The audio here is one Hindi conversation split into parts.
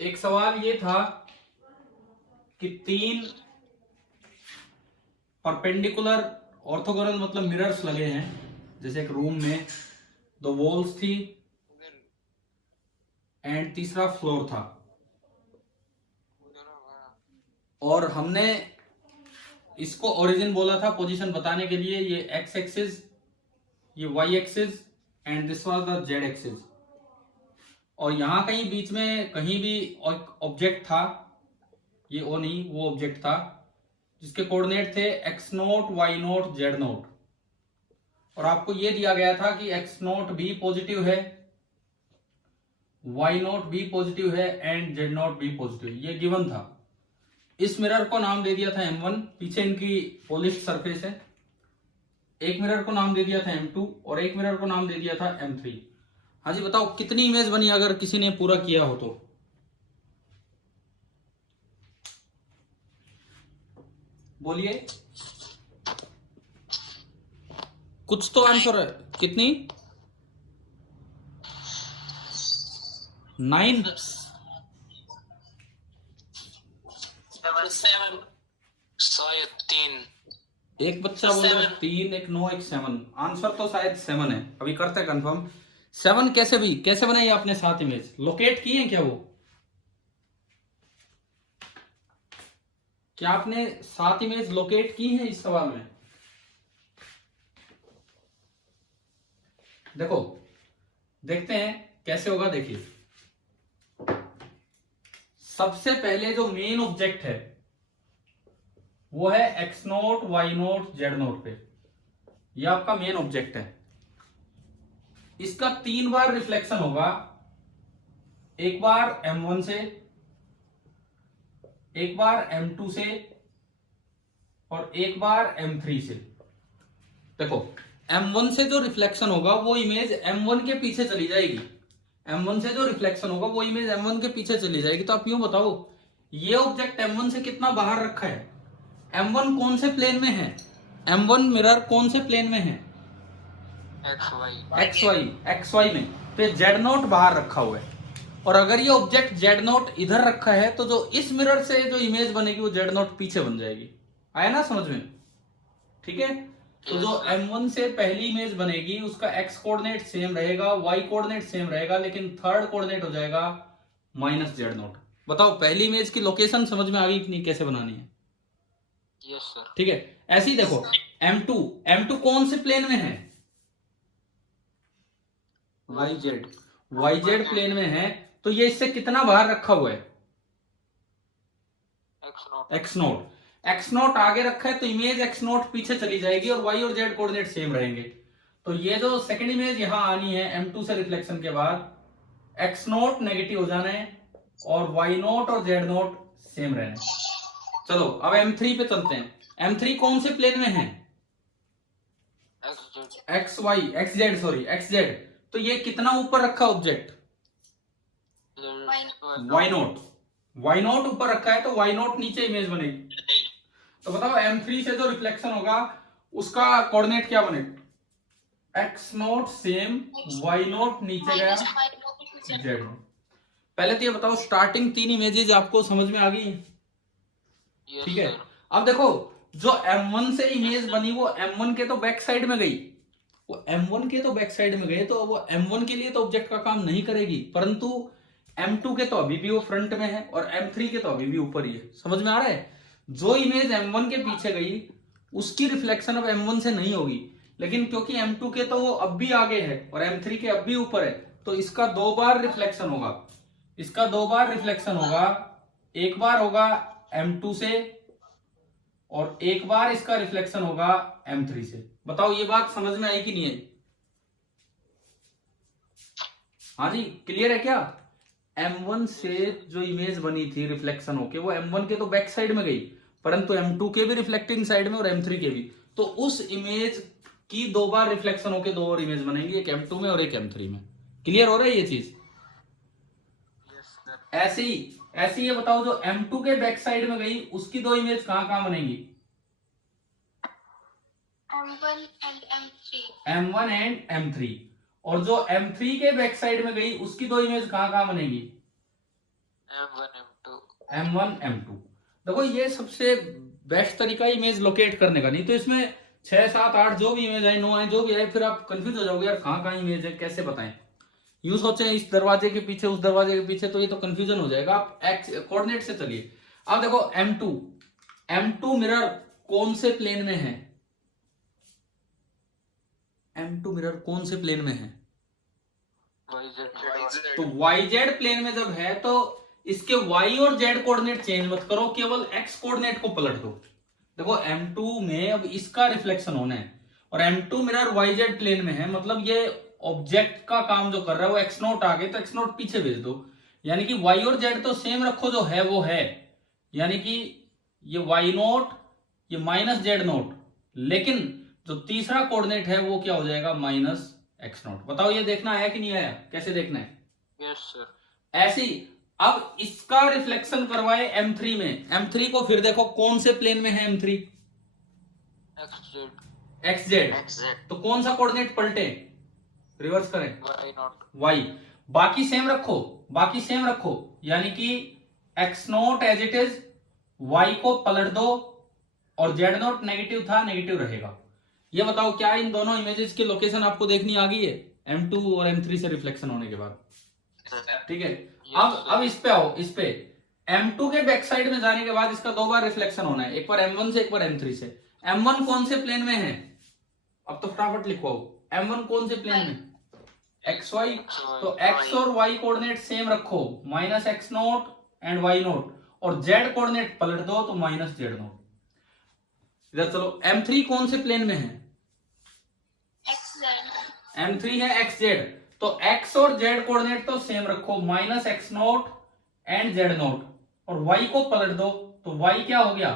एक सवाल ये था कि तीन परपेंडिकुलर ऑर्थोगोनल मतलब मिरर्स लगे हैं, जैसे एक रूम में दो वॉल्स थी एंड तीसरा फ्लोर था, और हमने इसको ओरिजिन बोला था पोजीशन बताने के लिए। ये एक्स एक्सिस, ये Y axis and this was the Z axis. और यहां कहीं बीच में कहीं भी ऑब्जेक्ट था, ये ओ नहीं, वो ऑब्जेक्ट था जिसके कोऑर्डिनेट थे X naught, Y naught, Z naught. और आपको ये दिया गया था कि एक्स नोट भी पॉजिटिव है, वाई नोट भी पॉजिटिव है एंड जेड नोट भी पॉजिटिव, ये गिवन था। इस मिरर को नाम दे दिया था M1, पीछे इनकी पॉलिश्ड सरफेस है। एक मिरर को नाम दे दिया था M2 और एक मिरर को नाम दे दिया था M3। हाँ जी बताओ कितनी इमेज बनी अगर किसी ने पूरा किया हो तो? बोलिए, कुछ तो आंसर है। कितनी? 9? शायद 3। एक बच्चा बोल रहा है 3, एक 9, एक 7। आंसर तो शायद 7 है। अभी करते हैं कंफर्म। 7 कैसे बनाई आपने 7 इमेज? लोकेट की है क्या वो? क्या आपने 7 इमेज लोकेट की है इस सवाल में? देखो, देखते हैं कैसे होगा। देखिए, सबसे पहले जो मेन ऑब्जेक्ट है वो है X naught, Y naught, Z naught पे। ये आपका मेन ऑब्जेक्ट है। इसका 3 बार रिफ्लेक्शन होगा। एक बार M1 से, एक बार M2 से और एक बार M3 से। देखो, M1 से जो रिफ्लेक्शन होगा वो इमेज M1 के पीछे चली जाएगी। M1 से जो रिफ्लेक्शन होगा वो इमेज M1 के पीछे चली जाएगी। तो आप यूं बताओ, ये ऑब्जेक्ट M1 से कितना बाहर रखा है? M1 कौन से प्लेन में है? M1 मिरर कौन से प्लेन में है? एक्स वाई में। तो जेड नोट बाहर रखा हुआ है। और अगर ये ऑब्जेक्ट जेड नोट इधर रखा है तो जो इस मिरर से जो इमेज बनेगी वो जेड नोट पीछे बन जाएगी। आया ना समझ में? ठीक है। तो जो M1 से पहली इमेज बनेगी उसका एक्स कोऑर्डिनेट सेम रहेगा, वाई कोऑर्डिनेट सेम रहेगा, लेकिन थर्ड कोऑर्डिनेट हो जाएगा माइनस जेड नोट। बताओ पहली इमेज की लोकेशन समझ में आ गई कि नहीं, कैसे बनानी है? Yes sir. ठीक है। ऐसे ही देखो, M2 कौन से प्लेन में है? वाई जेड प्लेन में है। तो ये इससे कितना बाहर रखा हुआ है? एक्स नोट आगे रखा है तो इमेज एक्स नोट पीछे चली जाएगी और वाई और जेड कोऑर्डिनेट सेम रहेंगे। तो ये जो सेकंड इमेज यहां आनी है M2 से रिफ्लेक्शन के बाद, एक्स नोट नेगेटिव हो जाना है और वाई नोट और जेड नोट सेम रहना है। चलो अब M3 पे चलते हैं। M3 कौन से प्लेन में है? X Z. तो ये कितना ऊपर रखा ऑब्जेक्ट? वाई नोट ऊपर रखा है तो वाई नोट नीचे इमेज बनेगी। तो बताओ M3 से जो रिफ्लेक्शन होगा उसका कोऑर्डिनेट क्या बनेगा? X naught same, Y naught नीचे गया, जेड नोट। पहले तो ये बताओ स्टार्टिंग 3 इमेजेस आपको समझ में आ गई? ठीक है। अब देखो, जो M1 से इमेज बनी वो M1 के तो बैक साइड में गई, वो M1 के तो बैक साइड में गए तो वो M1 के लिए तो ऑब्जेक्ट का काम नहीं करेगी, परंतु M2 के तो अभी भी वो फ्रंट में है और M3 के तो अभी भी ऊपर ही है। समझ में आ रहा है? जो इमेज M1 के पीछे गई उसकी रिफ्लेक्शन अब M1 से नहीं होगी, लेकिन क्योंकि M2 के तो वो अब भी आगे है और M3 के अब भी ऊपर है तो इसका 2 बार रिफ्लेक्शन होगा। इसका 2 बार रिफ्लेक्शन होगा। एक बार होगा M2 से और एक बार इसका रिफ्लेक्शन होगा M3 से। बताओ ये बात समझ में आई कि नहीं आई? हाँ जी, क्लियर है क्या? M1 से जो इमेज बनी थी रिफ्लेक्शन होके वो M1 के तो बैक साइड में गई, परंतु M2 के भी रिफ्लेक्टिंग साइड में और M3 के भी। तो उस इमेज की 2 बार रिफ्लेक्शन होके 2 और इमेज बनेंगी, एक M2 में और एक M3 में। क्लियर हो रहा है ये चीज? ऐसे ही ये बताओ, जो M2 के बैक साइड में गई उसकी 2 इमेज कहां बनेंगी? M1 and M3। और जो M3 के बैक साइड में गई उसकी 2 इमेज कहां बनेगी? M1 M2 M1 M2। देखो ये सबसे बेस्ट तरीका इमेज लोकेट करने का, नहीं तो इसमें 6 7 8 जो भी इमेज आए, 9 आए, जो भी आए, फिर आप कंफ्यूज हो जाओगे यार कहाँ कहाँ इमेज है, कैसे बताएं। यूं सोचे इस दरवाजे के पीछे, उस दरवाजे के पीछे, तो ये तो कंफ्यूजन हो जाएगा। आप एक्स कोऑर्डिनेट से चलिए। अब देखो M2 मिरर कौन से प्लेन में है? M2 मिरर कौन से प्लेन में है? YZ तो YZ प्लेन में जब है तो इसके Y और Z कोऑर्डिनेट चेंज मत करो, केवल X कोऑर्डिनेट को पलट दो। देखो M2 में अब इसका रिफ्लेक्शन होना है और M2 मिरर YZ प्लेन में है, मतलब ये ऑब्जेक्ट का काम जो कर रहा है वो x नोट आगे तो x नोट पीछे भेज दो, यानी कि y और z तो सेम रखो जो है वो है, यानी कि ये y नोट ये माइनस जेड नोट, लेकिन जो तीसरा कोऑर्डिनेट है वो क्या हो जाएगा? Minus x note. बताओ ये देखना आया कि नहीं आया? कैसे देखना है? Yes sir. ऐसी अब इसका रिफ्लेक्शन करवाए M3 में। M3 को फिर देखो कौन से प्लेन में है M3? XZ। तो कौन सा कोऑर्डिनेट पलटे? रिवर्स करें, Y। बाकी सेम रखो, यानी कि x naught as it is, y को पलट दो और z नोट नेगेटिव था, नेगेटिव रहेगा। ये बताओ क्या इन दोनों इमेजेस की लोकेशन आपको देखनी आ गई है M2 और M3 से रिफ्लेक्शन होने के बाद? ठीक है। अब इस पे आओ, इस पे M2 के बैक साइड में जाने के बाद इसका 2 बार रिफ्लेक्शन होना है, एक बार M1 से, एक बार M3 से। M1 कौन से प्लेन में है? अब तो फटाफट लिखो, M1 कौन से प्लेन में? XY। तो X और Y कोऑर्डिनेट सेम रखो, minus x note and Y note, और Z कोऑर्डिनेट पलट दो तो माइनस जेड नोट। इधर चलो, M3 कौन से प्लेन में है? M3 है XZ, तो X और Z कोऑर्डिनेट तो सेम रखो, minus x note and Z note, और Y को पलट दो तो Y क्या हो गया?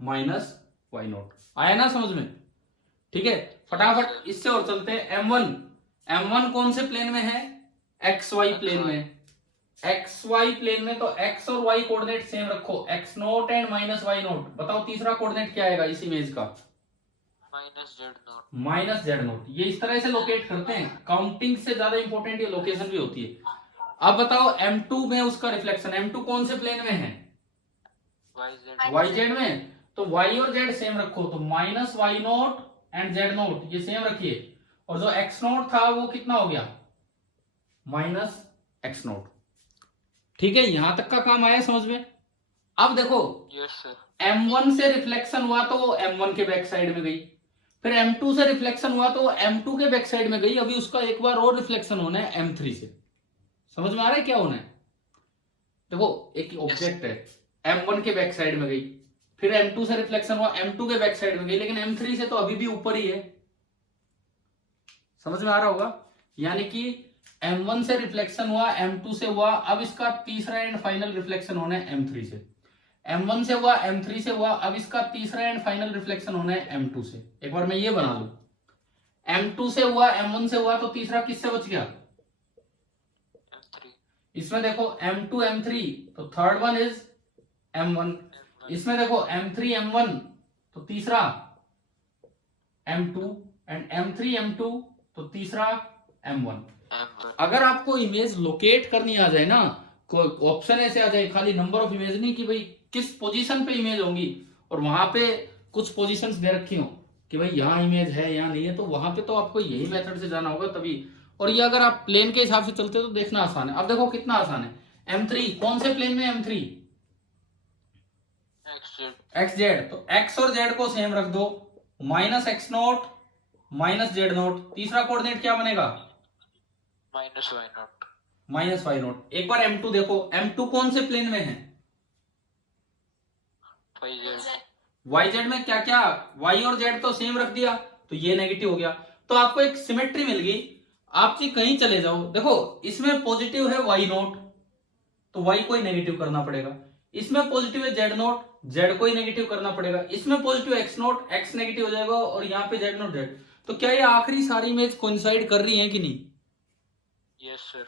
Minus Y note. आया ना समझ में? ठीक है, फटाफट इससे और चलते हैं। M1 कौन से प्लेन में है? XY प्लेन में। XY प्लेन में तो X और Y कोऑर्डिनेट सेम रखो, x note and minus Y note. बताओ तीसरा कोऑर्डिनेट क्या आएगा इस इमेज का? Minus z note. ये इस तरह से लोकेट करते हैं, काउंटिंग से ज्यादा इंपॉर्टेंट ये लोकेशन भी होती है। अब बताओ M2 में उसका रिफ्लेक्शन, M2 कौन से प्लेन में है? YZ में। तो Y और Z सेम रखो, तो minus Y note and Z note ये सेम रखिए, और जो x नोट था वो कितना हो गया? Minus x note. ठीक है, यहां तक का काम आया समझ में? अब देखो, यस सर। M1 से रिफ्लेक्शन हुआ तो वो M1 के बैक साइड में गई, फिर M2 से रिफ्लेक्शन हुआ तो वो M2 के बैक साइड में गई, अभी उसका एक बार और रिफ्लेक्शन होना है M3 से। समझ में आ रहा है क्या होना है? देखो एक ऑब्जेक्ट है, M1 के बैक साइड में गई, फिर M2 से रिफ्लेक्शन हुआ, M2 के बैक साइड में गई, लेकिन M3 से तो अभी भी ऊपर ही है। समझ में आ रहा होगा? यानी कि M1 से रिफ्लेक्शन हुआ, M2 से हुआ, अब इसका तीसरा एंड फाइनल रिफ्लेक्शन होना है M3 से। M1 से हुआ, M3 से हुआ, अब इसका तीसरा एंड फाइनल रिफ्लेक्शन होना है M2 से। एक बार मैं ये बना लूं, M2 से हुआ, M1 से हुआ, तो तीसरा किससे बच गया? M3। इसमें देखो M2 M3, तो थर्ड वन इज M1। इसमें देखो M3 M1, तो तीसरा M2, एंड M3 M2, तो तीसरा M1। अगर आपको इमेज लोकेट करनी आ जाए ना, कोई ऑप्शन ऐसे आ जाए, खाली नंबर ऑफ इमेज नहीं कि भाई किस पोजीशन पे इमेज होंगी, और वहां पे कुछ पोजीशंस दे रखी हो कि भाई यहाँ इमेज है यहाँ नहीं है, तो वहां पे तो आपको यही मेथड से जाना होगा तभी। और ये अगर आप प्लेन के हिसाब से चलते तो देखना आसान है। अब देखो कितना आसान है। M3 कौन से प्लेन में? M3 XZ। तो X और Z को सेम रख दो, minus x naught minus z note, तीसरा कोऑर्डिनेट क्या बनेगा? Minus Y note. Minus Y note. एक बार M2 देखो, M2 कौन से प्लेन में है? YZ में। क्या क्या Y और Z तो सेम रख दिया, तो ये नेगेटिव हो गया, तो आपको एक सिमेट्री मिल गई। आप जी कहीं चले जाओ, देखो इसमें पॉजिटिव है Y नोट, तो Y को ही नेगेटिव करना पड़ेगा। इसमें पॉजिटिव है Z नोट, Z को ही नेगेटिव करना पड़ेगा। इसमें positive X note, X negative हो जाएगा, और यहाँ पे Z नोट Z। तो क्या ये आखिरी सारी इमेज कोइंसाइड कर रही है कि नहीं? Yes sir.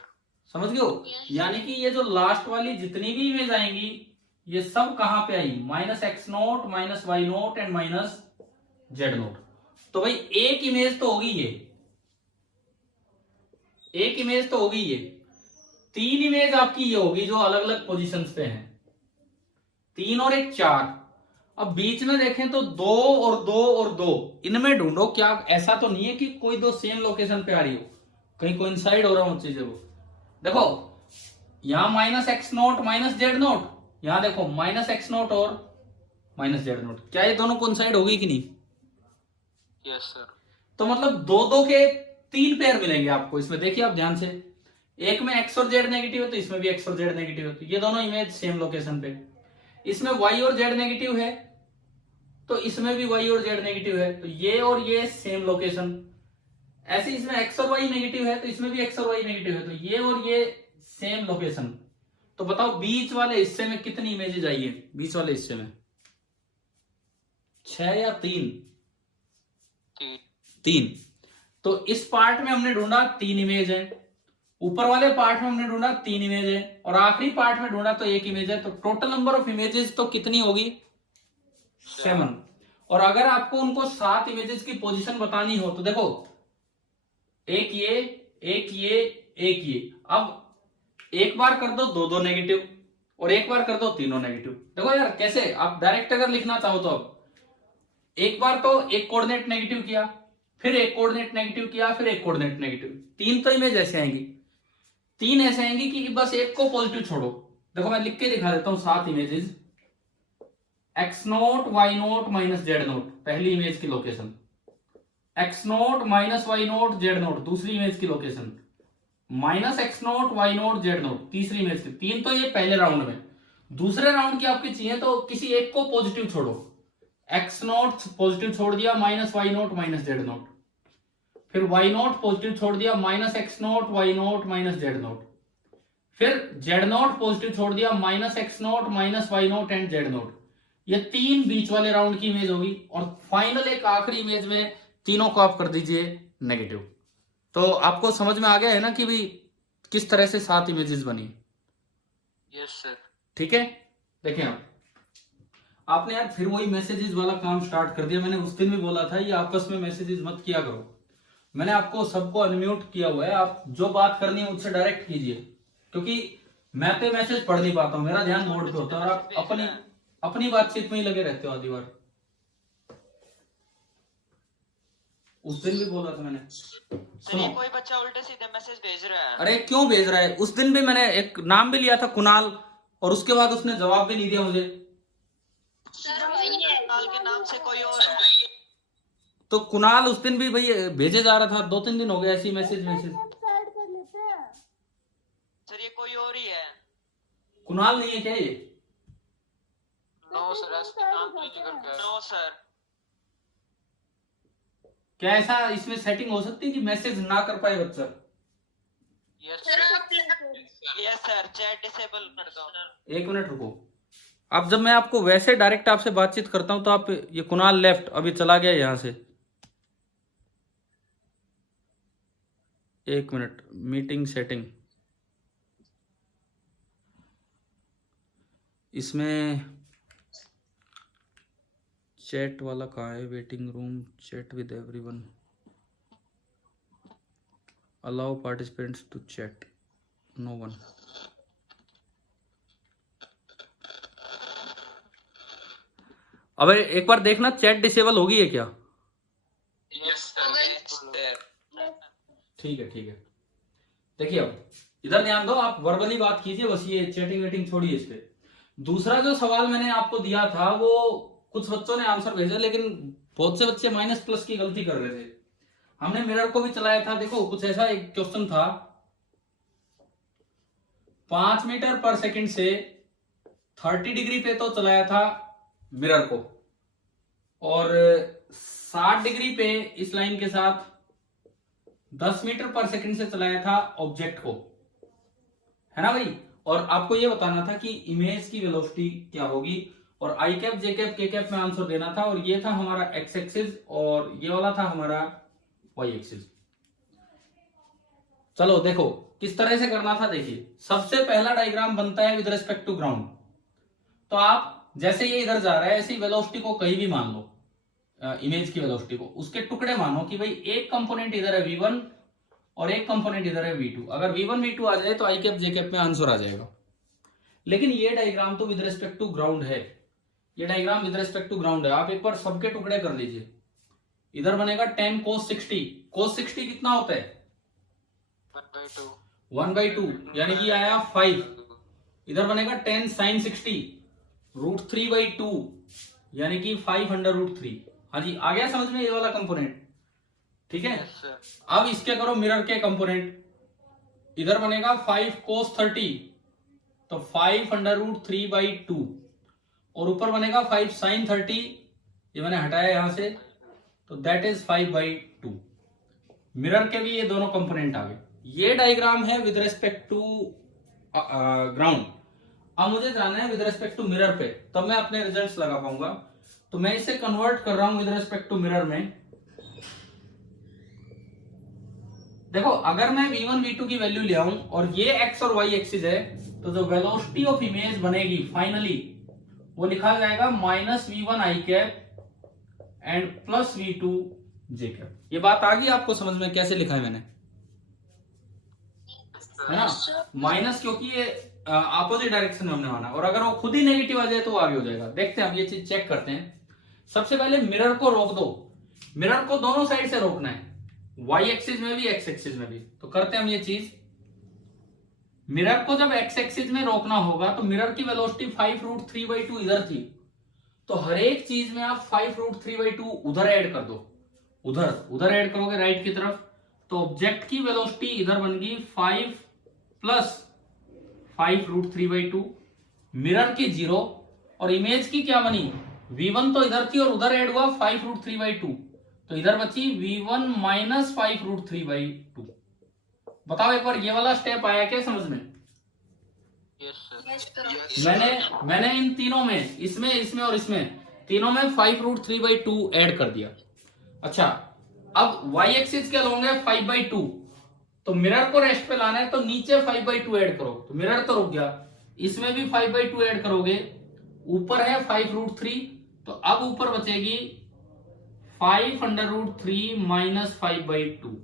समझ गए हो? यानी कि ये जो लास्ट वाली जितनी भी इमेज आएंगी ये सब कहां पे आई? Minus x naught minus y naught and minus z naught. तो भाई एक इमेज तो होगी ये, एक इमेज तो होगी ये। तीन इमेज आपकी ये होगी जो अलग अलग पोजीशंस पे हैं, 3 और 1 4। अब बीच में देखें तो 2 और 2 और 2, इनमें ढूंढो क्या ऐसा तो नहीं है कि कोई दो सेम लोकेशन पे आ रही हो, कहीं कोइंसाइड हो रहा हो चीजें वो। देखो यहां -x0 -z0, यहां देखो -x0 और -z0, क्या ये दोनों कोइंसाइड होगी कि नहीं? Yes sir. तो मतलब 2 2 के 3 पेयर मिलेंगे आपको इसमें। देखिए आप ध्यान से, एक में x और z नेगेटिव है तो इसमें भी x और z नेगेटिव है, तो ये दोनों इमेज सेम लोकेशन पे। इसमें y और z नेगेटिव है तो इसमें भी y और z नेगेटिव है, तो ये और ये सेम लोकेशन। ऐसे इसमें x और y नेगेटिव है तो इसमें भी x और y नेगेटिव है, तो ये और ये सेम लोकेशन। तो बताओ बीच वाले हिस्से में कितनी इमेजेस आई है? बीच वाले हिस्से में 6 या 3? 3। तो इस पार्ट में हमने ढूंढा 3 इमेज है, ऊपर वाले पार्ट में हमने ढूंढा 3 इमेज है, और आखिरी पार्ट में ढूंढा तो 1 इमेज है। तो टोटल नंबर ऑफ इमेजेस तो कितनी होगी? 7। और अगर आपको उनको 7 इमेजेस की पोजीशन बतानी हो तो देखो, एक ये, एक ये, एक ये। अब एक बार कर दो 2 2 नेगेटिव और एक बार कर दो तीनों नेगेटिव। देखो यार कैसे, आप डायरेक्ट अगर लिखना चाहो तो अब एक बार तो एक कोऑर्डिनेट नेगेटिव किया, फिर एक कोऑर्डिनेट नेगेटिव किया, फिर एक कोऑर्डिनेट नेगेटिव, 3 तो इमेज ऐसे आएंगी। 3 ऐसे आएंगी कि बस एक को पॉजिटिव छोड़ो। देखो मैं लिख के दिखा देता हूं 7 इमेजेस। x0 y0 z0 पहली इमेज की लोकेशन, x0 y0 z0 दूसरी इमेज की लोकेशन, -x0 y0 z0 तीसरी इमेज की। 3 तो ये पहले राउंड में। दूसरे राउंड की आपकी चाहिए तो किसी एक को पॉजिटिव छोड़ो, x0 पॉजिटिव छोड़ दिया, -y0 z0, फिर y0 पॉजिटिव छोड़ दिया, -x0 y0 z0, फिर z0 पॉजिटिव छोड़ दिया, -x0 y0 एंड z0। ये 3 बीच वाले राउंड की इमेज होगी, और फाइनल एक आखिरी इमेज में तीनों को आप कर दीजिए नेगेटिव। तो आपको समझ में आ गया है ना कि भाई किस तरह से 7 इमेजेस बनी? Yes sir. ठीक है, देखें आप, आपने यार फिर वही मैसेजेस वाला काम स्टार्ट कर दिया। मैंने उस दिन भी बोला था ये आपस में मैसेजेस मत किया करो। मैंने आपको सबको अनम्यूट किया हुआ है, आप जो बात करनी है मुझसे डायरेक्ट कीजिए, क्योंकि मैं पे मैसेज पढ़ नहीं पाता हूँ, मेरा ध्यान बोर्ड पे होता है और आप अपनी बातचीत में ही लगे रहते हो आधी बार। उस दिन भी बोला था मैंने। सुनो, कोई बच्चा उल्टे सीधे मैसेज भेज रहा है। अरे क्यों भेज रहा है? उस दिन भी मैंने एक नाम भी लिया था कुणाल, और उसके बाद उसने जवाब भी नहीं दिया मुझे। सर कुणाल के नाम से कोई और है। तो कुणाल उस दिन भी भाई भेजे जा रहा था, 2-3 दिन हो गए ऐसी मैसेज। सर ये कोई और ही है। कुणाल नहीं है क्या ये? नो सर, ऐसा नाम नहीं लिखा गया। No sir. क्या ऐसा इसमें सेटिंग हो सकती है कि मैसेज ना कर पाए बच्चा? Yes sir. Yes sir, chat disable कर दो। 1 मिनट रुको। अब जब मैं आपको वैसे डायरेक्ट आपसे बातचीत करता हूं तो आप, ये कुणाल लेफ्ट अभी चला गया यहां से। 1 मिनट, मीटिंग सेटिंग, इसमें चैट वाला कहाँ है? Waiting room, chat with everyone, allow participants to chat, no one. अब एक बार देखना चैट डिसेबल होगी है क्या? Yes sir. ठीक है ठीक है। देखिए अब इधर ध्यान दो, आप वर्बली बात कीजिए बस, ये चैटिंग वेटिंग छोड़िए इस पे। दूसरा जो सवाल मैंने आपको दिया था वो कुछ बच्चों ने आंसर भेजा, लेकिन बहुत से बच्चे माइनस प्लस की गलती कर रहे थे। हमने मिरर को भी चलाया था। देखो कुछ ऐसा एक क्वेश्चन था, 5 मीटर पर सेकंड से 30 डिग्री पे तो चलाया था मिरर को, और 60 डिग्री पे इस लाइन के साथ 10 मीटर पर सेकंड से चलाया था ऑब्जेक्ट को, है ना भाई? और आपको ये बताना था कि इमेज की वेलोसिटी क्या होगी, और आई कैप जे कैप के कैप में आंसर देना था। और ये था हमारा एक्स एक्सिस और ये वाला था हमारा वाई एक्सिस। चलो देखो किस तरह से करना था। देखिए सबसे पहला डायग्राम बनता है विद रिस्पेक्ट टू ग्राउंड। तो आप जैसे ये इधर जा रहा है ऐसी वेलोसिटी को कहीं भी मान लो, इमेज की वेलोसिटी को उसके टुकड़े मानो कि भाई एक कंपोनेंट इधर है v1 और एक कंपोनेंट इधर है V2। अगर V1 V2 आ जाए तो आई कैप जे कैप में आंसर आ जाएगा। लेकिन ये डायग्राम तो विद रिस्पेक्ट टू ग्राउंड है, ये diagram with respect to ground है। आप एक बार सबके टुकड़े कर लीजिए। इधर बनेगा 10 cos 60। cos 60 कितना होता है? 1/2 1/2 यानी कि आया 5। इधर बनेगा 10 sin 60 √3/2 यानी कि 500√3। हाँ जी, आ गया समझ में ये वाला कंपोनेंट? ठीक है। Yes sir. अब इसके करो मिरर के कंपोनेंट। इधर बनेगा 5 cos 30 तो 500√3/2 और ऊपर बनेगा 5 sin 30, ये मैंने हटाया यहां से, तो दैट इज 5/2। मिरर के भी ये दोनों कंपोनेंट आ गए। ये डायग्राम है विद रेस्पेक्ट टू ग्राउंड। अब मुझे जाना है विद रेस्पेक्ट टू मिरर पे, तब मैं अपने रिजल्ट्स लगा पाऊंगा। तो मैं इसे कन्वर्ट कर रहा हूं विद रेस्पेक्ट टू मिरर में। देखो, अगर मैं V1 V2 की वैल्यू ले आऊं और ये x और y एक्सिस है, तो जो वेलोसिटी ऑफ इमेज बनेगी फाइनली वो लिखा जाएगा -v1 i cap and +v2 j cap. ये बात आ गई आपको समझ में कैसे लिखा है मैंने, है ना? माइनस क्योंकि ये अपोजिट डायरेक्शन में हमने माना, और अगर वो खुद ही नेगेटिव आ जाए तो वो आगे हो जाएगा। देखते हैं, हम ये चीज चेक करते हैं। सबसे पहले मिरर को रोक दो। मिरर को दोनों साइड से रोकना है, y एक्सिस में भी x एक्सिस में भी। तो करते हैं हम ये चीज। मिरर को जब x एक्सिस में रोकना होगा तो मिरर की वेलोसिटी 5√3/2 इधर थी, तो हर एक चीज में आप 5√3/2 उधर ऐड कर दो। उधर ऐड करोगे राइट की तरफ, तो ऑब्जेक्ट की वेलोसिटी इधर बन गई 5 + 5√3/2, मिरर की 0, और इमेज की क्या बनी? v1 तो इधर थी और उधर ऐड हुआ 5√3/2, तो इधर बची v1 - 5√3/2। बताओ एक बार, ये वाला स्टेप आया क्या समझ में? Yes sir. मैंने इन तीनों में, इसमें और इसमें, तीनों में 5√3/2 ऐड कर दिया। अच्छा, अब y एक्सिस के अलोंग है 5/2, तो मिरर को रेस्ट पे लाना है तो नीचे 5/2 ऐड करो, तो मिरर तो रुक गया। इसमें भी 5/2 ऐड करोगे, ऊपर है 5√3, तो अब ऊपर बचेगी 500√3 - 5/2,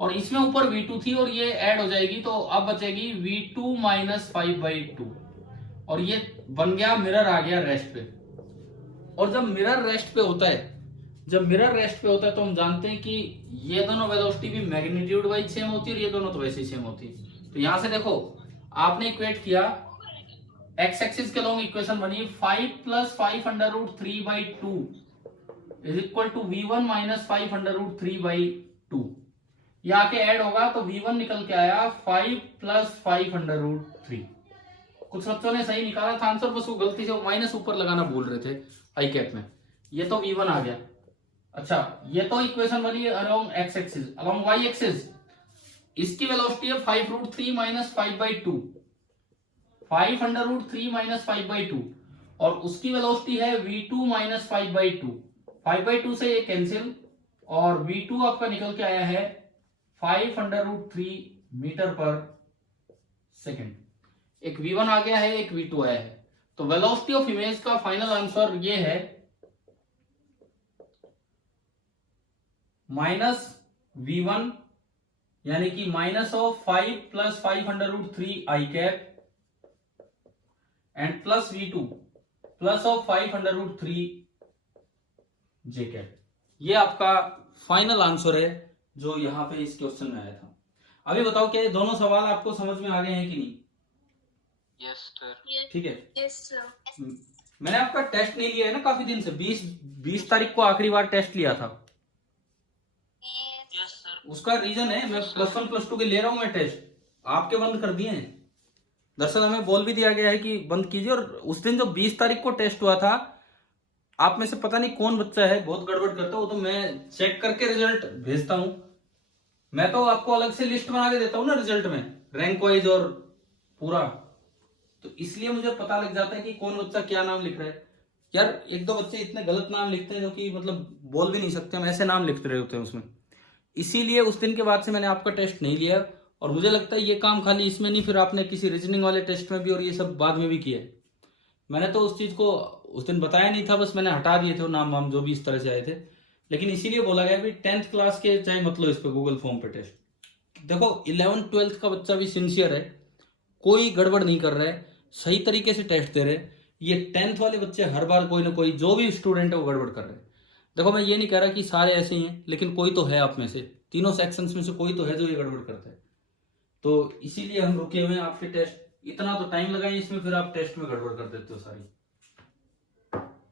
और इसमें ऊपर v2 थी और ये ऐड हो जाएगी, तो अब बचेगी v2 - 5/2, और ये बन गया, मिरर आ गया रेस्ट पे। और जब मिरर रेस्ट पे होता है तो हम जानते हैं कि ये दोनों वेलोसिटी भी मैग्नीट्यूड वाइज सेम होती है और ये दोनों तो वैसे ही सेम होती है। तो यहां से देखो, आपने इक्वेट किया, x एक्सिस के लॉन्ग इक्वेशन बनी 5 + 500√3/2 = v1 - 500√3/2। ये आके ऐड होगा तो v1 निकल के आया 5 + 500√3। कुछ बच्चों ने सही निकाला था आंसर, बस वो गलती से माइनस ऊपर लगाना भूल रहे थे आई कैप में। ये तो v1 आ गया। अच्छा, ये तो इक्वेशन बनी along x axis. Along y axis इसकी वेलोसिटी है 5√3 - 5/2, 500√3 - 5/2, और उसकी वेलोसिटी है v2 - 5/2। 5/2 से ये कैंसिल, और v2 आपका निकल के आया है 500√3 मीटर पर सेकेंड। एक v1 आ गया है, एक v2 आया है। तो वेलोसिटी ऑफ इमेज का फाइनल आंसर ये है -v1 यानी कि -5 + 500√3 i cap and +v2 + 500√3 j cap. ये आपका फाइनल आंसर है जो यहां पे इस क्वेश्चन में आया था। अभी बताओ, क्या ये दोनों सवाल आपको समझ में आ गए हैं कि नहीं? Yes sir. ठीक है। Yes sir. मैंने आपका टेस्ट नहीं लिया है ना काफी दिन से, 20 तारीख को आखिरी बार टेस्ट लिया था। Yes sir. उसका रीजन है, मैं +1 +2 के ले रहा हूं मैं टेस्ट, आपके बंद कर दिए हैं। दरअसल हमें बोल भी दिया गया है कि बंद कीजिए, और उस दिन जो 20 तारीख को टेस्ट हुआ था, आप में से पता नहीं कौन बच्चा है बहुत गड़बड़ करता हो, तो मैं चेक करके रिजल्ट भेजता हूं। मैं तो आपको अलग से लिस्ट बना के देता हूं ना रिजल्ट में, रैंक वाइज और पूरा, तो इसलिए मुझे पता लग जाता है कि कौन बच्चा क्या नाम लिख रहा है। यार एक दो बच्चे इतने गलत नाम लिखते हैं जो कि मतलब बोल भी नहीं सकते, हम ऐसे नाम लिखते रहे होते हैं उसमें। इसीलिए उस दिन के बाद से मैंने आपका टेस्ट नहीं लिया, और मुझे लगता है ये काम खाली इसमें नहीं, फिर आपने किसी रीजनिंग वाले टेस्ट में भी और ये सब बाद में भी किया है। मैंने तो उस चीज को उस दिन बताया नहीं था, बस मैंने हटा दिए थे नाम वाम जो भी इस तरह से आए थे। लेकिन इसीलिए बोला गया भी 10th क्लास के चाहे मतलब इस पे गूगल फॉर्म पे टेस्ट। देखो 11th 12th का बच्चा भी सिंसियर है, कोई गड़बड़ नहीं कर रहा है, सही तरीके से टेस्ट दे रहे हैं। ये 10th वाले बच्चे हर बार कोई ना कोई, जो भी स्टूडेंट है वो गड़बड़ कर रहे हैं। देखो मैं ये नहीं कह रहा कि सारे ऐसे ही हैं, लेकिन कोई तो है आप में से, तीनों सेक्शंस में से कोई तो है जो ये गड़बड़ करता है। तो इसीलिए हम रुके हुए हैं आपके टेस्ट, इतना तो टाइम लगाए इसमें, फिर आप टेस्ट में गड़बड़ कर देते हो सारी।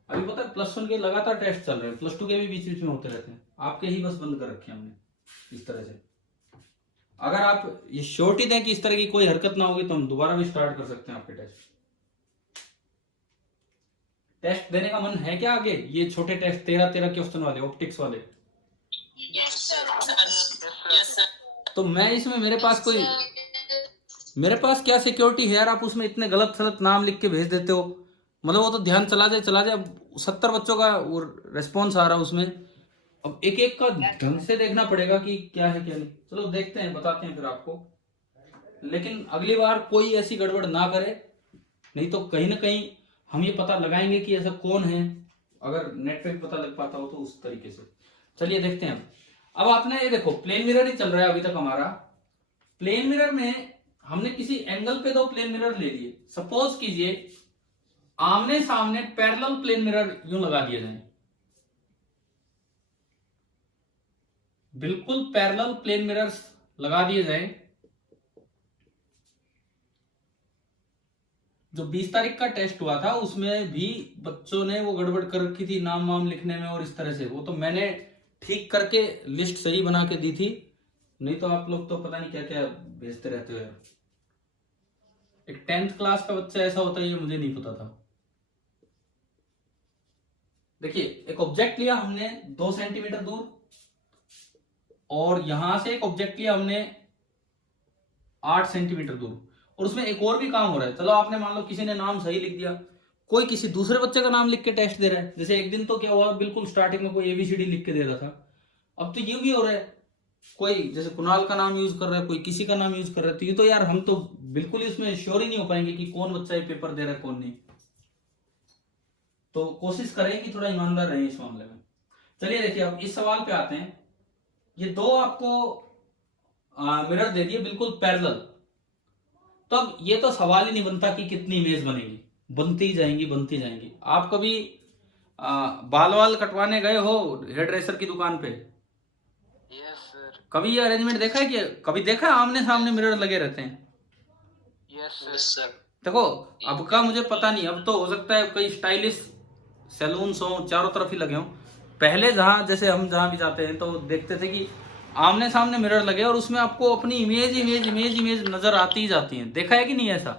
अभी पता है +1 के लगातार टेस्ट चल रहे हैं, +2 के भी बीच बीच में होते रहते हैं, आपके ही बस बंद कर रखे हैं हमने इस तरह से। अगर आप ये श्योरिटी दें कि इस तरह की कोई हरकत ना होगी तो हम दोबारा भी स्टार्ट कर सकते हैं आपके टेस्ट। टेस्ट देने का मन है क्या आगे? ये छोटे टेस्ट 13 क्वेश्चन वाले, ऑप्टिक्स वाले। Yes, sir. Yes, sir. तो मैं इसमें मेरे पास क्या सिक्योरिटी है यार? आप उसमें इतने गलत सलत नाम लिख के भेज देते हो, मतलब वो तो ध्यान चला जाए। अब 70 बच्चों का वो रेस्पॉन्स आ रहा है उसमें, अब एक एक का ढंग से देखना पड़ेगा कि क्या है क्या नहीं। चलो देखते हैं, बताते हैं फिर आपको, लेकिन अगली बार कोई ऐसी गड़बड़ ना करे, नहीं तो कहीं ना कहीं हम ये पता लगाएंगे कि ऐसा कौन है, अगर नेट पे पता लग पाता हो तो उस तरीके से। चलिए देखते हैं। अब आपने ये देखो, प्लेन मिरर ही चल रहा है अभी तक हमारा। प्लेन मिरर में हमने किसी एंगल पे 2 प्लेन मिरर ले लिए। सपोज कीजिए आमने सामने पैरेलल प्लेन मिरर यूं लगा दिए जाए, बिल्कुल पैरेलल प्लेन मिरर्स लगा दिए जाए। जो 20 तारीख का टेस्ट हुआ था उसमें भी बच्चों ने वो गड़बड़ कर रखी थी नाम वाम लिखने में और इस तरह से, वो तो मैंने ठीक करके लिस्ट सही बना के दी थी, नहीं तो आप लोग तो पता नहीं क्या क्या भेजते रहते हो यार। एक 10th क्लास का बच्चा ऐसा होता है ये मुझे नहीं पता था। देखिए एक ऑब्जेक्ट लिया हमने 2 सेंटीमीटर दूर, और यहां से एक ऑब्जेक्ट लिया हमने 8 सेंटीमीटर दूर, और उसमें एक और भी काम हो रहा है। चलो आपने मान लो किसी ने नाम सही लिख दिया, कोई किसी दूसरे बच्चे का नाम लिख के टेस्ट दे रहा है। जैसे एक दिन तो क्या हुआ, बिल्कुल स्टार्टिंग में कोई ABCD लिख के दे रहा था, अब तो ये भी हो रहा है, कोई जैसे कुणाल का नाम यूज कर रहा है, कोई किसी का नाम यूज कर रहा है। तो ये तो यार हम तो बिल्कुल ही उसमें श्योर ही नहीं हो पाएंगे कि कौन बच्चा ये पेपर दे रहा है कौन नहीं। तो कोशिश करें कि थोड़ा ईमानदार रहें इस मामले में। चलिए देखिए अब इस सवाल पे आते हैं। ये 2 आपको मिरर दे दिए बिल्कुल पैरेलल, तो अब ये तो सवाल ही नहीं बनता कि कितनी इमेज बनेगी, बनती ही जाएंगी बनती जाएंगी। आप कभी बाल वाल कटवाने गए हो हेयर ड्रेसर की दुकान पे? Yes, sir. कभी ये अरेंजमेंट देखा है कि कभी देखा है आमने सामने मिरर लगे रहते हैं? Yes, Yes, sir. sir. देखो अब का मुझे पता नहीं, अब तो हो सकता है कई स्टाइलिश सैलून्स हो चारों तरफ ही लगे हों। पहले जहां जैसे हम जहां भी जाते हैं तो देखते थे कि आमने सामने मिरर लगे और उसमें आपको अपनी इमेज नजर आती ही जाती है। देखा है कि नहीं ऐसा?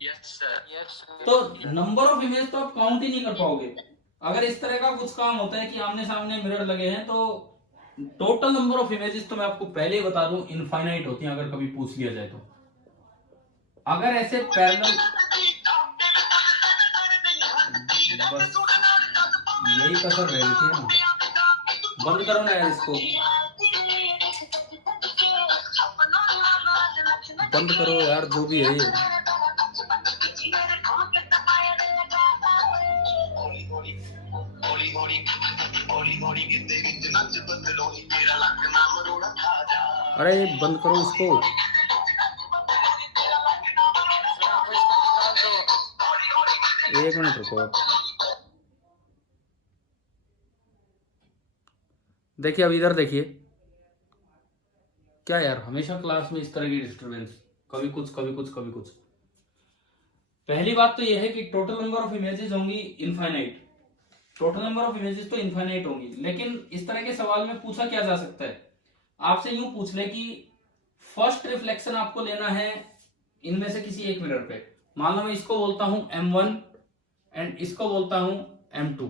Yes, sir. Yes, sir. तो नंबर ऑफ इमेज तो आप काउंट ही नहीं कर पाओगे। अगर इस तरह का कुछ काम होता है कि आमने सामने मिरर लगे हैं, तो टोटल नंबर ऑफ इमेजेस तो मैं आपको पहले ही बता दूं इनफाइनाइट होती हैं, अगर कभी पूछ लिया जाए तो। अगर ऐसे पैरेलल, बस यही कसर रह गई थी ना, बंद करो ना यार इसको, बंद करो यार जो भी है ये। अरे बंद करो इसको, Sir, आप इसको निकाल दो। 1 मिनट रुको आप। देखिए अब इधर देखिए, क्या यार हमेशा क्लास में इस तरह की डिस्टरबेंस, कभी कुछ कभी कुछ कभी कुछ। पहली बात तो यह है कि टोटल नंबर ऑफ इमेजेस होंगी infinite, total number of images तो इनफाइनाइट होंगी। लेकिन इस तरह के सवाल में पूछा क्या जा सकता है, आपसे यूं पूछ ले कि फर्स्ट रिफ्लेक्शन आपको लेना है इनमें से किसी एक मिरर पे। मान लो मैं इसको बोलता हूं M1 एंड इसको बोलता हूं M2।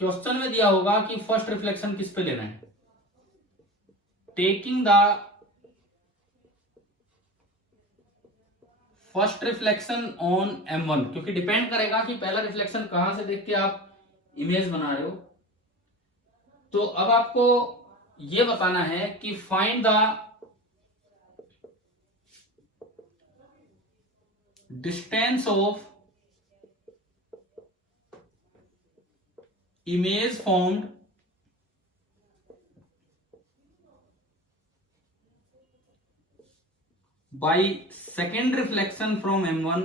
क्वेश्चन में दिया होगा कि फर्स्ट रिफ्लेक्शन किस पे लेना है, taking the first reflection on M1, क्योंकि डिपेंड करेगा कि पहला रिफ्लेक्शन कहां से देख के आप इमेज बना रहे हो। तो अब आपको यह बताना है कि find the distance of image formed by second reflection from M1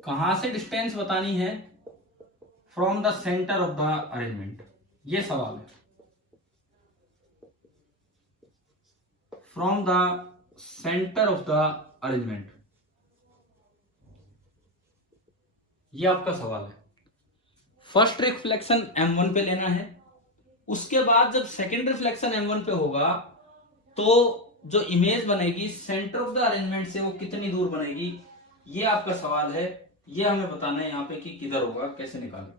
कहां से डिस्टेंस बतानी है? From the centre of the arrangement. ये सवाल है। From the centre of the arrangement, ये आपका सवाल है। फर्स्ट रिफ्लेक्शन M1 पे लेना है, उसके बाद जब सेकेंड रिफ्लेक्शन M1 पे होगा तो जो इमेज बनेगी सेंटर ऑफ द अरेंजमेंट से वो कितनी दूर बनेगी, ये आपका सवाल है। ये हमें बताना है यहाँ पे कि किधर होगा, कैसे निकालें,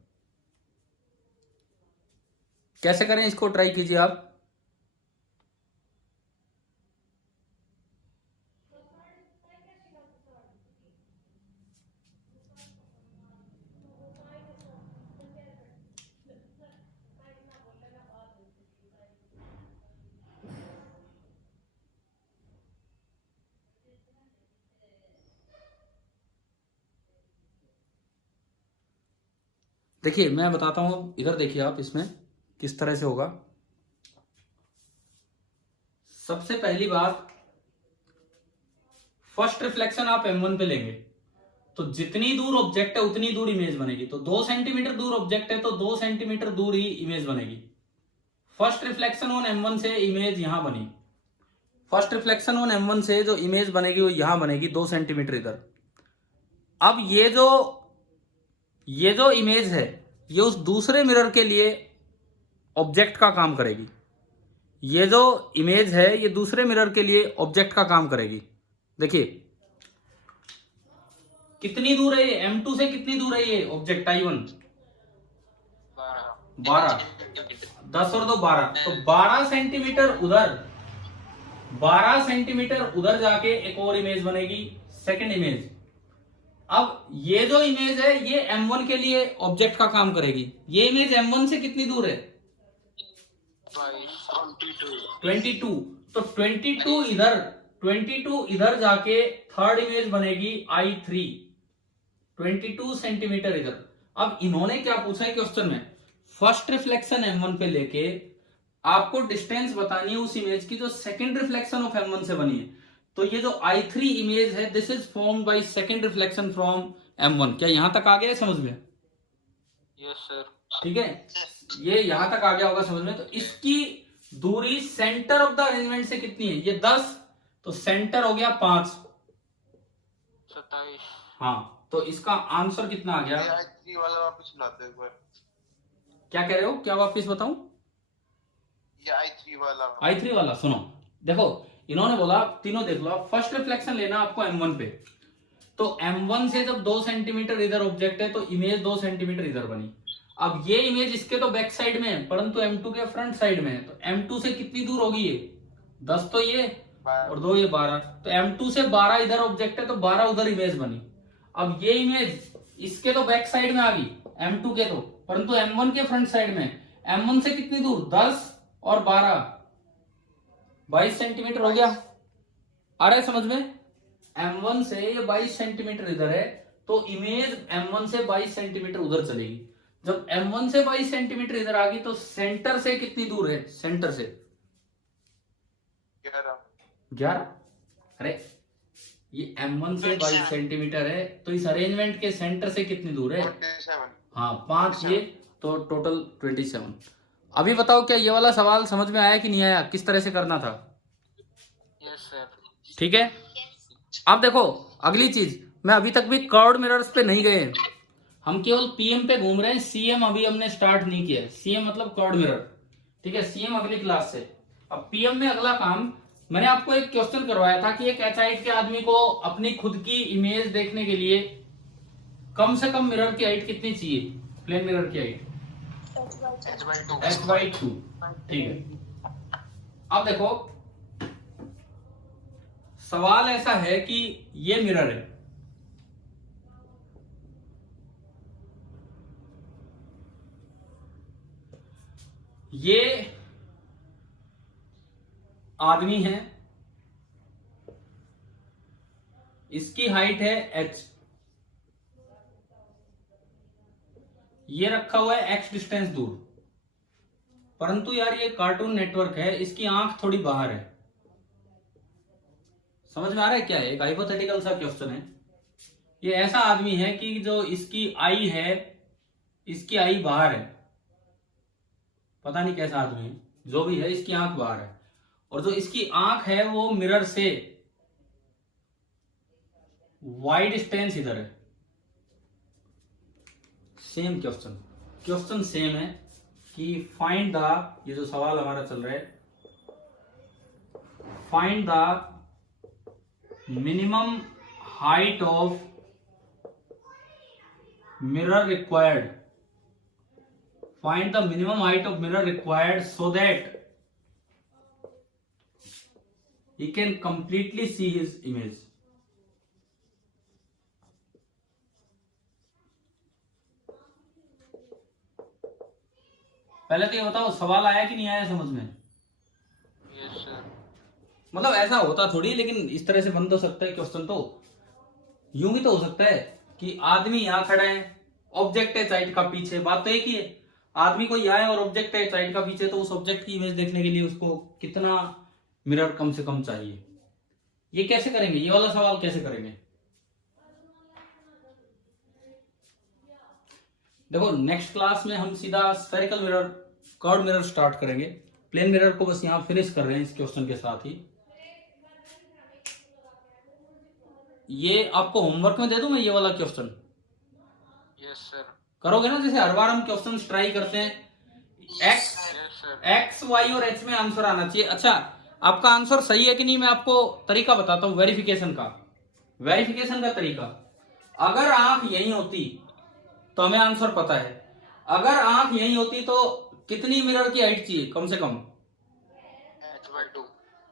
कैसे करें, इसको ट्राई कीजिए आप। देखिए मैं बताता हूं, इधर देखिए आप, इसमें किस तरह से होगा। सबसे पहली बात, फर्स्ट रिफ्लेक्शन आप M1 पे लेंगे तो जितनी दूर ऑब्जेक्ट है उतनी दूर इमेज बनेगी। तो 2 सेंटीमीटर दूर ऑब्जेक्ट है तो 2 सेंटीमीटर दूर ही इमेज बनेगी। फर्स्ट रिफ्लेक्शन ऑन M1 से इमेज यहां बनी, फर्स्ट रिफ्लेक्शन ऑन M1 से जो इमेज बनेगी वो यहां बनेगी 2 सेंटीमीटर इधर। अब ये जो इमेज है ये उस दूसरे मिरर के लिए ऑब्जेक्ट का काम करेगी। ये जो इमेज है ये दूसरे मिरर के लिए ऑब्जेक्ट का काम करेगी। देखिए कितनी दूर है ये, M2 से कितनी दूर है ये ऑब्जेक्ट I1? 12, 10 और 2 12, तो 12 सेंटीमीटर उधर, 12 सेंटीमीटर उधर जाके एक और इमेज बनेगी, सेकंड इमेज। अब ये जो इमेज है ये M1 के लिए ऑब्जेक्ट का काम करेगी। ये इमेज M1 से कितनी दूर है? 22, तो 22 इधर जाके थर्ड इमेज बनेगी I3, 22 सेंटीमीटर इधर। अब इन्होंने क्या पूछा है क्वेश्चन में, फर्स्ट रिफ्लेक्शन M1 पे लेके आपको डिस्टेंस बतानी है उस इमेज की जो सेकंड रिफ्लेक्शन ऑफ M1 से बनी है। तो ये जो I3 इमेज है this is formed by second reflection from M1। क्या यहां तक आ गया है समझ में? Yes sir. ठीक है, ये यहां तक आ गया होगा समझ में। तो इसकी दूरी सेंटर ऑफ द अरेंजमेंट से कितनी है? ये 10, तो सेंटर हो गया 5, 27। हाँ, तो इसका आंसर कितना आ गया? I3 वाला वापस लाते एक बार। क्या कह रहे हो, क्या वापस बताऊं? ये I3 वाला सुनो, देखो इन्होंने बोला, तीनों देख लो, फर्स्ट रिफ्लेक्शन लेना आपको M1 पे। तो M1 से जब 2 सेंटीमीटर इधर ऑब्जेक्ट है तो इमेज 2 सेंटीमीटर इधर बनी। अब ये इमेज इसके तो बैक साइड में है परंतु M2 के फ्रंट साइड में है, तो M2 से कितनी दूर होगी ये? 10 तो ये और 2 ये 12, तो M2 से 12 इधर ऑब्जेक्ट है तो 12 उधर इमेज बनी। अब ये इमेज इसके तो बैक साइड में आ गई M2 के तो, परंतु M1 के फ्रंट साइड में। M1 से कितनी दूर? 10 और 12, 22 सेंटीमीटर हो गया। आ रहा है समझ में? M1 से ये 22 सेंटीमीटर इधर है तो इमेज M1 से 22 सेंटीमीटर उधर चलेगी। जब M1 से 22 सेंटीमीटर इधर आ गई तो सेंटर से कितनी दूर है? सेंटर से 11। अरे ये M1 से 22 सेंटीमीटर है तो इस अरेंजमेंट के सेंटर से कितनी दूर है? 27। हाँ 5, ये तो टोटल 27। अभी बताओ क्या ये वाला सवाल समझ में आया कि नहीं आया, किस तरह से करना था? Yes sir. ठीक है, अब देखो अगली चीज, मैं अभी तक भी कर्व्ड मिरर्स पे नहीं गए, हम केवल पीएम पे घूम रहे हैं। सीएम अभी हमने स्टार्ट नहीं किया है, सीएम मतलब कर्व्ड मिरर। ठीक है, सीएम अगली क्लास से। अब पीएम में अगला काम, मैंने आपको एक क्वेश्चन करवाया था कि एक एच हाइट के आदमी को अपनी खुद की इमेज देखने के लिए कम से कम मिरर की हाइट कितनी चाहिए? प्लेन मिरर की हाइट h/2। ठीक है, अब देखो सवाल ऐसा है कि ये मिरर है, ये आदमी है, इसकी हाइट है h, ये रखा हुआ है x डिस्टेंस दूर। परंतु यार ये कार्टून नेटवर्क है, इसकी आंख थोड़ी बाहर है। समझ में आ रहा है क्या है? एक हाइपोथेटिकल सा क्वेश्चन है। ये ऐसा आदमी है कि जो इसकी आई है, इसकी आई बाहर है, पता नहीं कैसा आदमी है, जो भी है इसकी आंख बाहर है, और जो इसकी आंख है वो मिरर से वाइड डिस्टेंस इधर है। सेम क्वेश्चन सेम है कि फाइंड द, ये जो सवाल हमारा चल रहा है, find the minimum height of mirror required, find the minimum height of mirror required so that he can completely see his image. पहले तो ये बताओ सवाल आया कि नहीं आया समझ में? Yes sir. मतलब ऐसा होता थोड़ी, लेकिन इस तरह से बन तो सकता है क्वेश्चन। तो यूं भी तो हो सकता है कि आदमी यहां खड़ा है, ऑब्जेक्ट है साइड का पीछे, बात तो एक ही है। आदमी को यहाँ है और ऑब्जेक्ट है साइड का पीछे, तो उस ऑब्जेक्ट की इमेज देखने के लिए उसको कितना मिरर कम से कम चाहिए। ये कैसे करेंगे? ये वाला सवाल कैसे करेंगे? देखो नेक्स्ट क्लास में हम सीधा spherical mirror, curve mirror start करेंगे। प्लेन मिरर को बस यहां फिनिश कर रहे हैं इस क्वेश्चन के साथ ही। ये आपको होमवर्क में दे दूं मैं ये वाला क्वेश्चन? Yes sir. करोगे ना? जैसे हर बार हम क्वेश्चन ट्राई करते हैं, एक्स वाई और एच में आंसर आना चाहिए। अच्छा, आपका आंसर सही है कि नहीं मैं आपको तरीका बताता हूं वेरिफिकेशन का तरीका। अगर आंख यही होती तो हमें आंसर पता है। अगर आंख यही होती तो कितनी मिरर की हाइट चाहिए कम से कम? h/2।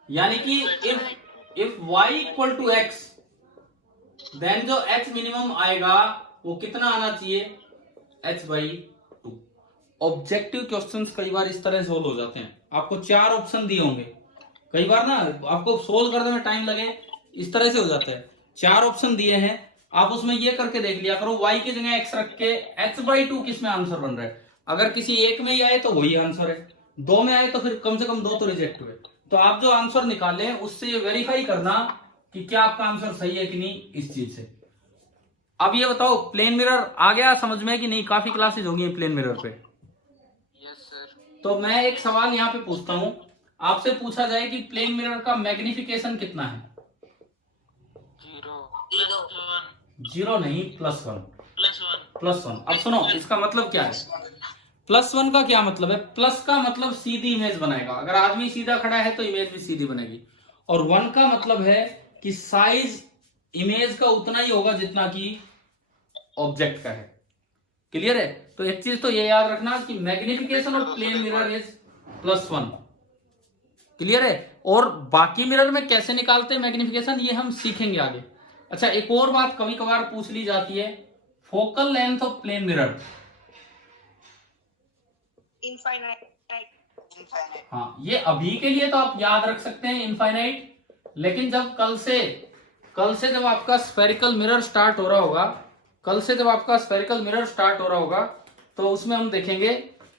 यानी कि if y equal to x, then जो h मिनिमम आएगा वो कितना आना चाहिए? h/2। ऑब्जेक्टिव क्वेश्चंस कई बार इस तरह सोल्व हो जाते हैं। आपको 4 ऑप्शन दिए होंगे, कई बार ना आपको सोल्व करने में टाइम लगे, इस तरह से हो जाता है। 4 ऑप्शन दिए हैं, आप उसमें ये करके देख लिया करो, y की जगह x रख के h/2 किस में आंसर बन रहा है। अगर किसी एक में ही आए तो वही आंसर है, 2 में आए तो फिर कम से कम 2 तो रिजेक्ट हुए। तो आप जो आंसर निकाले उससे ये वेरीफाई करना कि क्या आपका आंसर सही है कि नहीं, इस चीज से। अब ये बताओ प्लेन मिरर आ गया समझ में कि नहीं? काफी क्लासेस होंगी प्लेन मिरर पे। Yes sir. तो मैं एक सवाल यहाँ पे पूछता हूँ, आपसे पूछा जाए कि प्लेन मिरर का मैग्निफिकेशन कितना है? 0 नहीं, +1। अब सुनो इसका मतलब क्या है। +1 का क्या मतलब है? प्लस का मतलब सीधी इमेज बनाएगा। अगर आदमी सीधा खड़ा है तो इमेज भी सीधी बनेगी। और 1 का मतलब है कि साइज इमेज का उतना ही होगा जितना कि ऑब्जेक्ट का है। क्लियर है? तो एक चीज तो ये याद रखना कि magnification of plane mirror is +1। Clear है? और बाकी मिरर में कैसे निकालते हैं मैग्निफिकेशन, ये हम सीखेंगे आगे। अच्छा, एक और बात कभी कभार पूछ ली जाती है, focal length of plane mirror. Infinite. हाँ, ये अभी के लिए तो आप याद रख सकते हैं इनफाइनाइट, लेकिन जब कल से जब आपका स्फेरिकल मिरर स्टार्ट हो रहा होगा, तो उसमें हम देखेंगे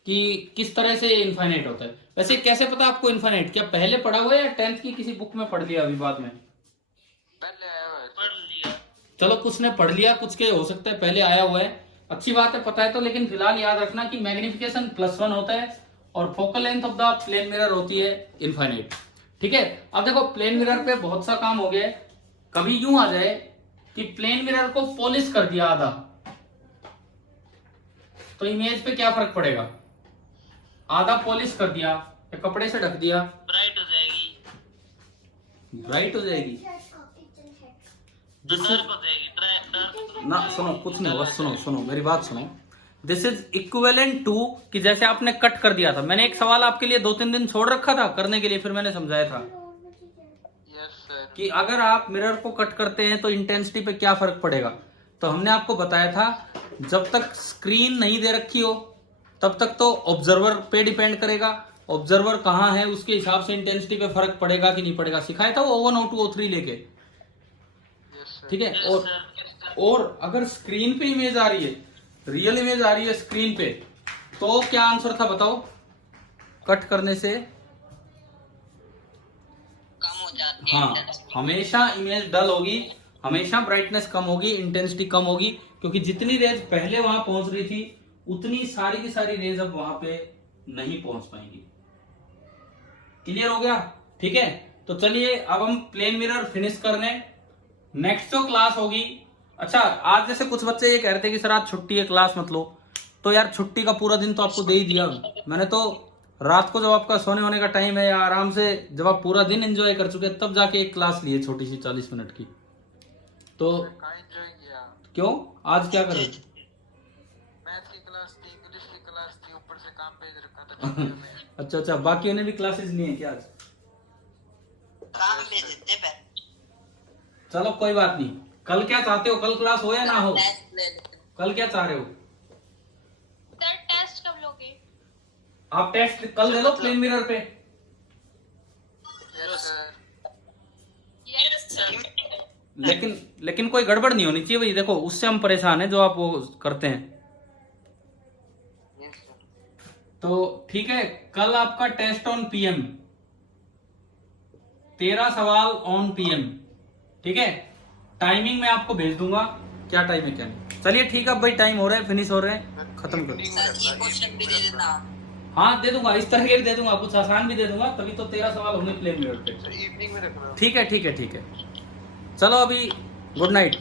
कि किस तरह से इनफाइनाइट होता है। वैसे कैसे पता आपको इनफाइनाइट? क्या पहले पढ़ा हुआ है या 10th की किसी बुक में पढ़ लिया अभी बाद में? पहले आया हुआ है। पढ़ लिया। चलो, कुछ ने पढ़ लिया, कुछ के हो सकता है पहले आया हुआ है, अच्छी बात है पता है तो। लेकिन फिलहाल याद रखना कि मैग्निफिकेशन +1 होता है और focal length of the plane mirror होती है इनफाइनाइट। ठीक है? अब देखो प्लेन मिरर पे बहुत सा काम हो गया। कभी यूं आ जाए कि प्लेन मिरर को पॉलिश कर दिया आधा, तो इमेज पे क्या फर्क पड़ेगा? आधा पॉलिश कर दिया या कपड़े से ढक दिया, ब्राइट हो जाएगी। डार्क हो जाएगी। डार्क ना सुनो, कुछ नहीं होगा, सुनो मेरी बात सुनो। दिस इज इक्विवेलेंट टू कि जैसे आपने कट कर दिया था। मैंने एक सवाल आपके लिए 2-3 दिन छोड़ रखा था करने के लिए, फिर मैंने समझाया था यस सर। कि अगर आप मिरर को कट करते हैं तो इंटेंसिटी पे क्या फर्क पड़ेगा। तो हमने आपको बताया था जब तक स्क्रीन नहीं दे रखी हो तब तक तो ऑब्जर्वर पे डिपेंड करेगा, ऑब्जर्वर कहाँ है उसके हिसाब से इंटेंसिटी पे फर्क पड़ेगा कि नहीं पड़ेगा। सिखाया था वो O1 O2 O3 लेके। Yes sir. ठीक है? और अगर स्क्रीन पे इमेज आ रही है, रियल इमेज आ रही है स्क्रीन पे, तो क्या आंसर था बताओ? कट करने से कम हो जाती है हाँ, intensity। हमेशा इमेज डल होगी, हमेशा ब्राइटनेस कम होगी, इंटेंसिटी कम होगी, क्योंकि जितनी रेज पहले वहां पहुंच रही थी उतनी सारी की सारी रेज अब वहां पे नहीं पहुंच पाएंगी। क्लियर हो गया? ठीक है, तो चलिए अब हम प्लेन मिरर फिनिश कर लें। नेक्स्ट जो क्लास होगी, अच्छा आज जैसे कुछ बच्चे ये कह रहे थे कि सर आज छुट्टी है क्लास मत लो, तो यार छुट्टी का पूरा दिन तो आपको दे ही दिया मैंने, तो रात को जब आपका सोने होने का टाइम है या आराम से जब आप पूरा दिन एंजॉय कर चुके तब जाके एक क्लास लिए छोटी सी 40 मिनट की। तो कहाँ एंजॉय किया? क्यों, आज क्या करें? मैथ की क्लास थी, इंग्लिश की क्लास थी, ऊपर से काम भेज रखा था छुट्टियों में। अच्छा अच्छा, बाकी उन्हें भी क्लासेस नहीं है क्या आज? काम भेज देते हैं चलो कोई बात नहीं, कल क्या चाहते हो, कल क्लास हो या ना हो? टेस्ट ले लेते हैं। कल क्या चाह रहे हो? सर टेस्ट कब लोगे? आप टेस्ट कल दे लो प्लेन मिरर पे। Yes sir. Yes sir. लेकिन कोई गड़बड़ नहीं होनी चाहिए भाई, देखो उससे हम परेशान हैं जो आप वो करते हैं। Yes, sir. तो ठीक है, कल आपका टेस्ट ऑन पीएम, 13 सवाल ऑन पीएम, ठीक है? टाइमिंग मैं आपको भेज दूंगा, क्या टाइम है क्या नहीं। चलिए ठीक है, अब भाई टाइम हो रहा है, फिनिश हो रहे हैं, खत्म करो। Evening में सर ये रखना, क्वेश्चन evening भी में दे रखना। देना। हाँ दे दूंगा, इस तरह के भी दे दूंगा, कुछ आसान भी दे दूंगा, तभी तो 13 सवाल होंगे प्लेन मिरर पे। Sir, evening में रखना। ठीक है ठीक है ठीक है, चलो अभी गुड नाइट।